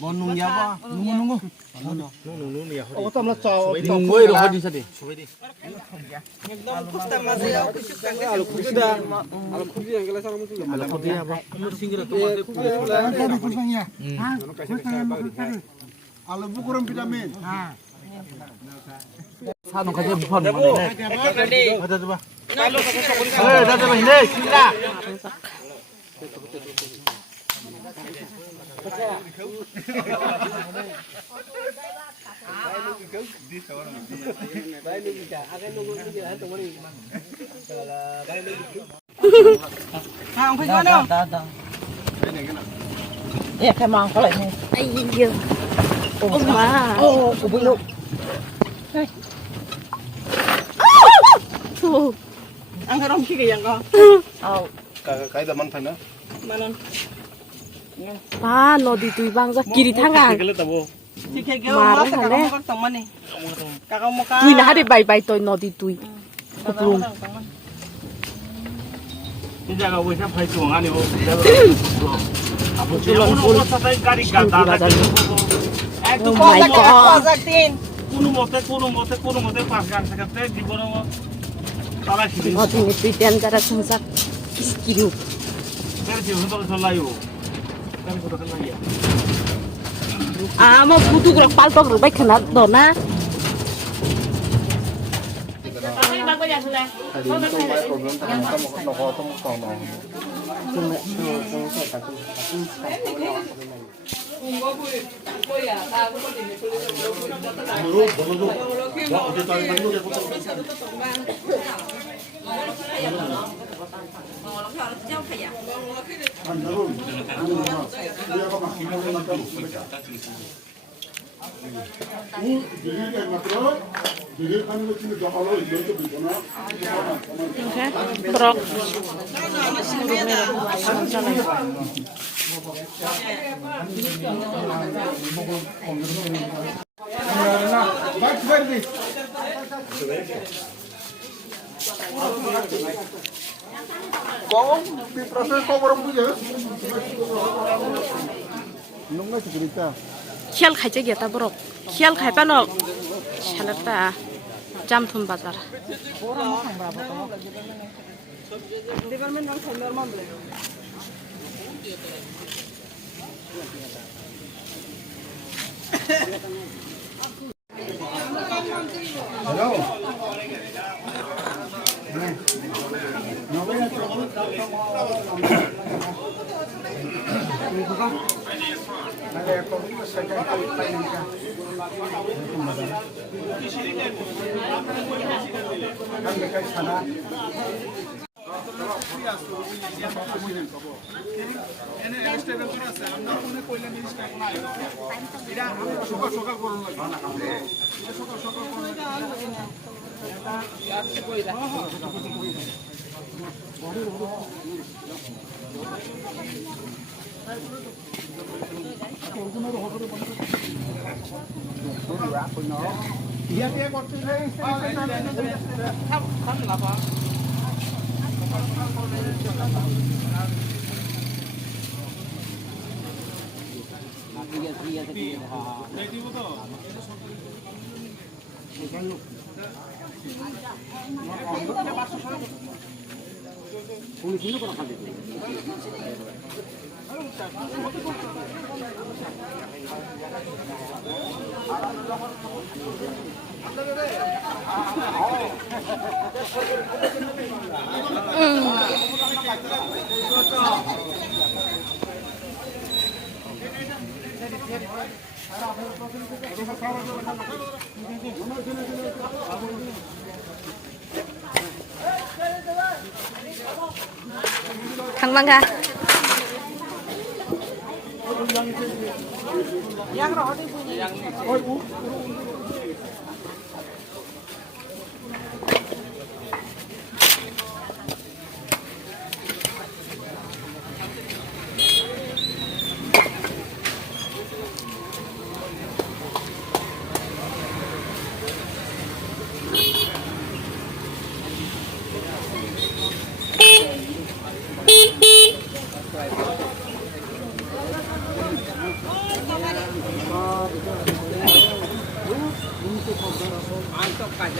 nung ya ba? Nung. Nung ya. Oh, tam la chaw. Nung boy ro hodi sadi. একদম কুস্তা মাঝে যাও কিছু কাকে Alu khudida. Alu khudida yang kala sama tu. Alu khudida ba? Singira to mate kusanya. Alu bukuram vitamin. Ha. Sa nong kaje bufon mane. Ada tu ba? Ada tu ba hine singa. Không phải con đâu. Cái mong có lại này. Ai dơ. Ông mà. Ô, của bụi lụ. Ăn cái đông kia kìa con. Cái da man phải nữa. Mà nó. 아, 너디 두이방자 길이 타가. Thì cái kêu mà sao cả các tổng này. Cả ông một cái. 두이 나하리 바이바이 또 너디 두이. 그럼. 진짜가 왜 샤파이 좀 아니오. 아버지 오늘 사다이 가리 간다. একটু কম লাগে 1000 কোনো মতে পাঁচ গান থাকতে জীবন তারা কি 어디 তুই দেন যারা সংসার কিস্কিরু. তার জীবন তো চলাইও তার কথা চলাইয়া 아, 뭐 부두그럭 빨떡그럭 বাইখানা 너나. Brok. Kau di proses kau orang punya. Nunggu cerita. 키알 খাইছে গেতা ব্রক 키알 খাইপানো শালাটা জামথুন বাজার ডিপার্টমেন্ট নাম খাইলে আর মানবে Hello. 강만가 কাজ